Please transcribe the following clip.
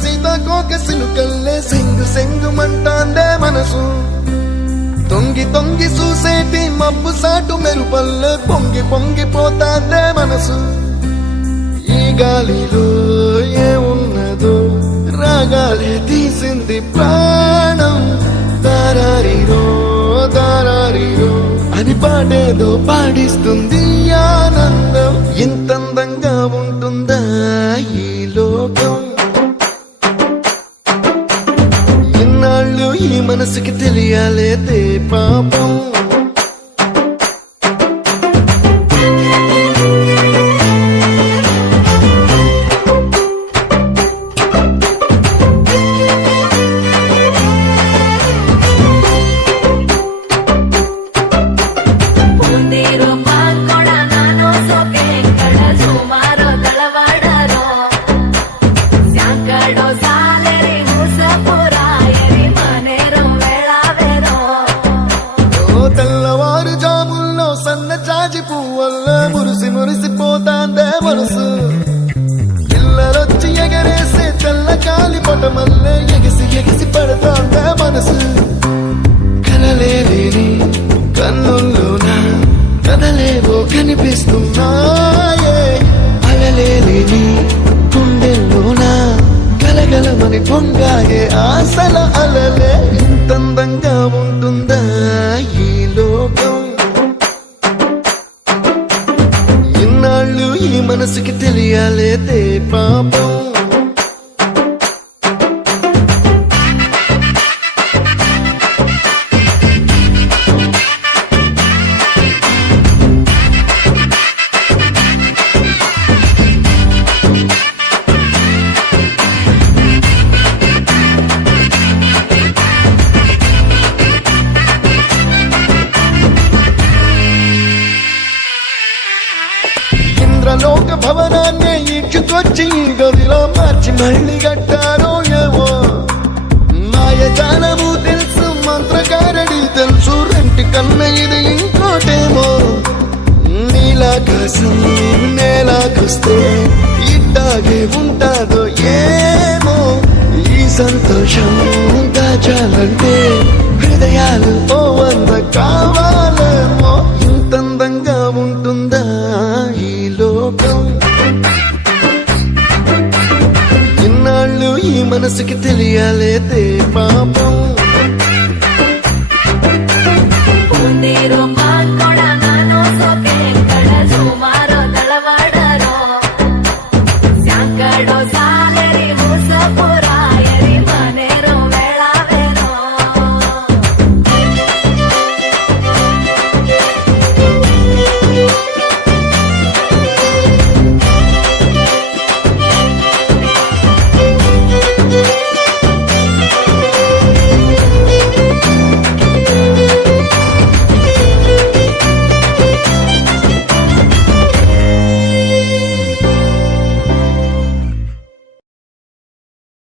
సీతాకోక సిలుకల్లే సెంగు సెంగుమంటాందే మనసు తొంగి తొంగి చూసేటి మబ్బు సాటు మెరుపల్లే పొంగి పొంగిపోతాందే మనసు ఈ గాలిలో ఏమున్నదో రాగాలే తీసింది ప్రాణం దారారిరో దారారిరో అని పాడేదో పాడిస్తుంది ఆనందం ఇంతందంగా ఉంటుందా ఈ లోకం ఇన్నాళ్ళు ఈ మనసుకి తెలియాలేదే పాపం తెల్లవారుజాముల్లో సన్న జాజి పువ్వల్ల మురిసి మురిసిపోతాందే మనసు పిల్లలొచ్చి ఎగరేసే తెల్ల కాలి పటమల్లే ఎగిసి ఎగిసి పడతాందే మనసు కలలేని కన్నుల్లోన కదలేవో కనిపిస్తున్నాయే అలలేని గుండెల్లోన గలగలమని పొంగాయే ఆశల అలలే ఇంతందంగా ఉంటుందా ఈ లోకం ఇన్నాళ్ళు ఈ మనసుకి తెలియాలేదే పాపం లోక భవనాన్ని ఈడ్చుకొచ్చి గదిలో మార్చి మళ్ళీ కట్టారో ఏమో మాయజాలము తెలుసు మంత్రకారడి తెలుసు రెంటి కన్న ఇది ఇంకోటేమో నీలాకాశం నేలాకొస్తే ఇట్టాగే ఉంటాదో ఏమో ఈ సంతోషం దాచాలంటే హృదయాలు ఓ వంద కావాలి